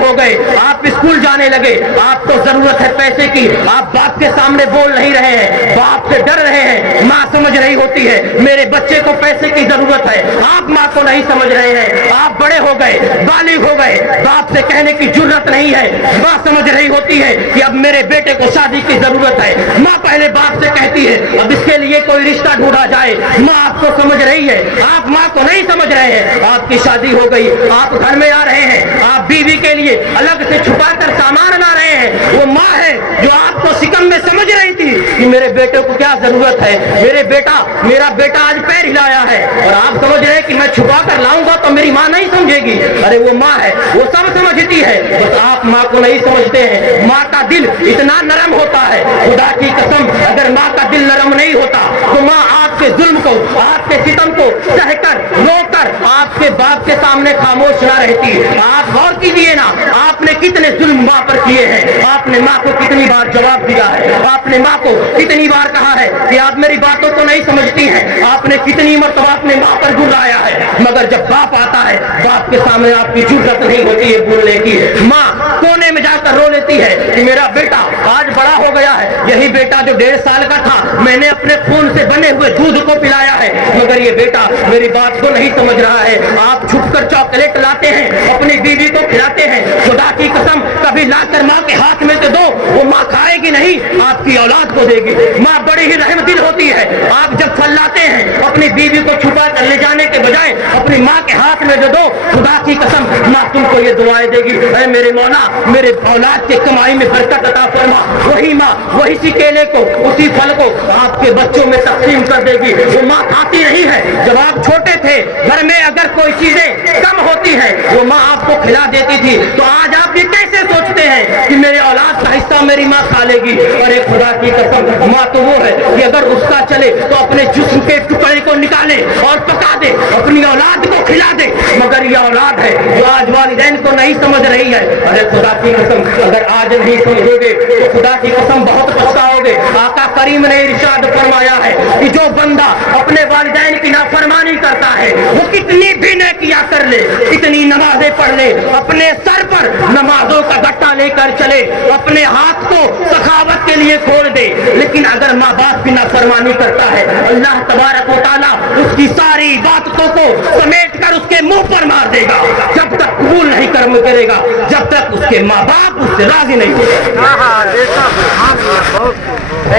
ہو گئے, آپ اسکول جانے لگے, آپ کو ضرورت ہے پیسے کی, آپ باپ کے سامنے بول نہیں رہے ہیں, باپ سے ڈر رہے ہیں, ماں سمجھ رہی ہوتی ہے میرے بچے کو پیسے کی ضرورت ہے, آپ ماں کو نہیں سمجھ رہے ہیں, آپ بڑے ہو گئے, بالغ ہو گئے, باپ سے کہنے کی جرت نہیں ہے, ماں سمجھ رہی ہوتی ہے کہ اب میرے بیٹے کو شادی کی ضرورت ہے, ماں پہلے باپ سے کہتی ہے اب اس کے لیے کوئی رشتہ ڈھونڈا جائے, ماں آپ کو سمجھ رہی ہے, آپ ماں کو نہیں سمجھ رہے ہیں, آپ کی شادی ہو گئی, آپ گھر میں آ رہے ہیں, آپ بیوی کے لیے الگ سے چھپا کر سامان لا رہے ہیں, وہ ماں ہے جو آپ کو شکم میں سمجھ رہی تھی کہ میرے بیٹے کو کیا ضرورت ہے, میرا بیٹا آج پیر ہلایا ہے, اور آپ سمجھ رہے ہیں کہ میں چھپا کر لاؤں گا تو میری ماں نہیں سمجھے گی, ارے وہ ماں ہے, وہ سب سمجھتی ہے, بس آپ ماں کو نہیں سمجھتے ہیں, ماں کا دل اتنا نرم ہوتا ہے, خدا کی قسم اگر ماں کا دل نرم نہیں ہوتا تو ماں آپ کے ظلم کو, آپ کے ستم کو سہ کر رو کر آپ کے باپ کے سامنے خاموش نہ رہتی. آپ غور کیجئے نا, آپ نے کتنے ظلم ماں پر کیے ہیں, آپ نے ماں کو کتنی بار جواب دیا ہے, آپ نے ماں کو کتنی بار کہا ہے کہ آپ میری باتوں کو نہیں سمجھتی ہیں, آپ نے کتنی مرتبہ اپنے ماں پر گرایا ہے, مگر جب باپ آتا ہے باپ کے سامنے آپ کی جرأت نہیں ہوتی ہے بولنے کی, ماں کونے میں جا کر رو لیتی ہے کہ میرا بیٹا آج بڑا ہو گیا ہے, یہی بیٹا جو 1.5 سال کا تھا میں نے اپنے خون سے بنے ہوئے دودھ کو پلایا ہے, مگر یہ بیٹا میری بات کو نہیں سمجھ رہا ہے. آپ چھپ کر چاکلیٹ لاتے ہیں, اپنی بیوی کو کھلاتے ہیں, خدا کی قسم کبھی لا کر ماں کے ہاتھ میں تو دو, وہ ماں کھائے گی نہیں, آپ کی اولاد کو دے گی. ماں بڑی ہی رحم دل ہوتی ہے, آپ جب پھل لاتے ہیں اپنی بیوی کو چھپا کر لے جانے کے بجائے اپنی ماں کے ہاتھ میں دو, خدا کی قسم ماں تم کو یہ دعائیں دے گی, اے میرے مولا میرے اولاد کے کمائی میں برکت عطا فرما. وہی ماں وہی سی کیلے کو, اسی پھل کو آپ کے بچوں میں تقسیم کر دے گی. وہ ماں کھاتی نہیں ہے, جب آپ چھوٹے تھے گھر میں اگر کوئی چیزیں کم ہوتی ہیں وہ ماں آپ کو کھلا دیتی تھی, تو آج آپ یہ کیسے سوچتے ہیں کہ میرے اولاد کا حصہ میری ماں کھا لے گی. ارے خدا کی قسم ماں تو وہ ہے کہ اگر اس کا چلے تو اپنے جسم کے ٹکڑے کو نکالے اور پکا دے, اپنی اولاد کو کھلا دے, مگر یہ اولاد ہے جو آج والدین کو نہیں سمجھ رہی ہے. ارے خدا کی قسم اگر آج نہیں سمجھو گے تو خدا کی قسم بہت پچھتاؤ گے. آقا کریم نے ارشاد فرمایا ہے کہ جو بندہ اپنے والدین کی نافرمانی کرتا ہے وہ کتنی بھی نیکیاں کر لے, اتنی نمازیں پڑھ لے, اپنے سر پر نمازوں کا گٹا لے کر چلے, اپنے ہاتھ کو سخاوت کے لیے کھول دے, لیکن اگر ماں باپ کی نافرمانی کرتا ہے اللہ تبارک و تعالیٰ اس کی ساری عبادتوں کو سمیٹ کر اس کے منہ پر مار دے گا, جب تک قبول نہیں کرے گا, جب تک اس کے ماں باپ اس سے راضی نہیں ہو جائے.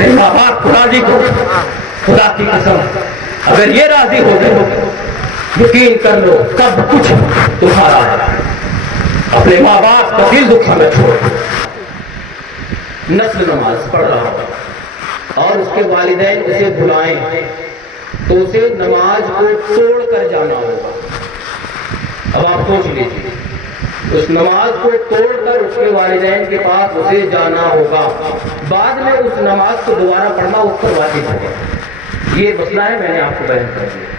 ماں باپ کو راضی کرو, خدا کی قسم اگر یہ راضی ہو گئے یقین کر لو سب کچھ تمہارا ہے. اپنے ماں باپ کا دل دکھا میں چھوڑ, نفل نماز پڑھ رہا ہو اور اس کے والدین اسے بلائیں تو اسے نماز کو توڑ کر جانا ہوگا. اب آپ سوچ لیجیے, اس نماز کو توڑ کر اس کے والدین کے پاس اسے جانا ہوگا, بعد میں اس نماز کو دوبارہ پڑھنا اس پر واجب ہوگا. یہ مسئلہ ہے, میں نے آپ کو بیان کر دیا.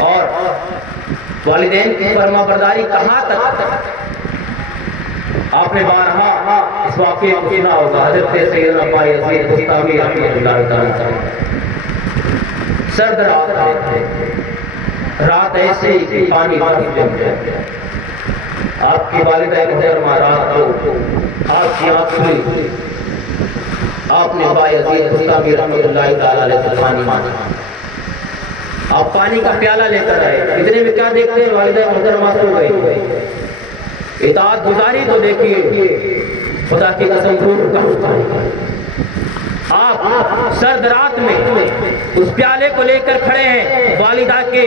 اور والدین کی فرما برداری کہاں تک, آپ نے بارہا اس واقعے کو سنا ہوگا. حضرت سیدنا ابا یزید بستامی رحمۃ اللہ تعالیٰ سرد رات ایسے ہی پانی برف جم گیا. آپ کی والدہ محترمہ رات کو آپ کی آنکھ کھلی, آپ نے ابا یزید بستامی رحمۃ اللہ تعالیٰ سے پانی مانگا, آپ پانی کا پیالہ لے کر آئے. اتنے میں کیا دیکھتے ہیں, والدہ محترمہ سو گئی. اطاعت گزاری تو دیکھیے, خدا کی قسم روح کا آپ سرد رات میں اس پیالے کو لے کر کھڑے ہیں والدہ کے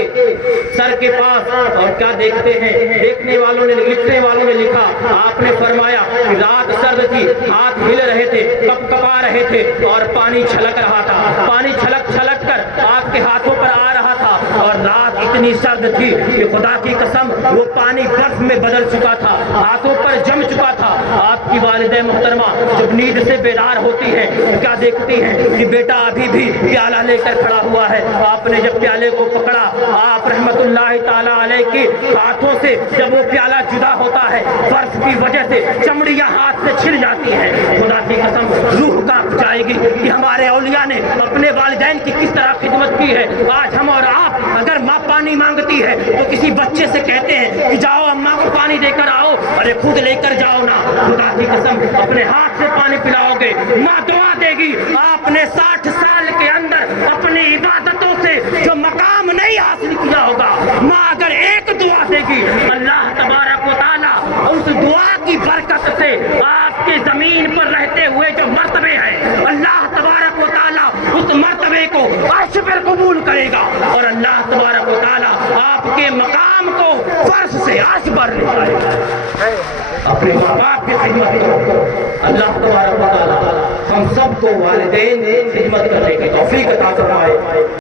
سر کے پاس, اور کیا دیکھتے ہیں, لکھنے والوں نے لکھا, آپ نے فرمایا کہ رات سرد تھی, ہاتھ ہل رہے تھے, کپ کپا رہے تھے, اور پانی چھلک رہا تھا. پانی چھلک کر آپ کے ہاتھوں پر آ رہا تھا, اور رات اتنی سرد تھی کہ خدا کی قسم وہ پانی برف میں بدل چکا تھا, ہاتھوں پر جم چکا تھا. آپ کی والدہ محترمہ جب نیند سے بیدار ہوتی ہے کیا دیکھتی ہیں کہ بیٹا ابھی بھی پیالہ لے کر کھڑا ہوا ہے. آپ نے جب پیالے کو پکڑا, آپ رحمت اللہ تعالیٰ علیہ کے ہاتھوں سے جب وہ پیالہ جدا ہوتا ہے برف کی وجہ سے چمڑیاں ہاتھ سے چھل جاتی ہیں. خدا کی قسم روح کانپ جائے جائے گی کہ ہمارے اولیاء نے اپنے والدین کی کس طرح خدمت کی ہے. آج ہم اور آپ اگر ماں پانی مانگتی ہے تو کسی بچے سے کہتے ہیں کہ جاؤ اماں کو پانی دے کر آؤ. ارے خود لے کر جاؤ نا, خدا کی قسم اپنے ہاتھ سے پانی پلاؤ گے, ماں دعا دے گی. آپ نے 60 سال کے اندر اپنی عبادتوں سے جو مقام نہیں حاصل کیا ہوگا, ماں اگر ایک دعا دے گی, اللہ تبارک و تعالیٰ اس دعا کی برکت سے آپ کے زمین پر رہتے ہوئے جو مرتبے ہیں, اللہ تبارک و تعالیٰ اس مرتبے کو عرش پر قبول کرے گا, اور اللہ تبارک و تعالیٰ آپ کے مقام کو فرش سے عرش پر لے جائے گا. اپنے ماں باپ کی خدمت کرو. اللہ تبارک و تعالیٰ ہم سب کو والدین خدمت کرنے کی توفیق عطا فرمائے.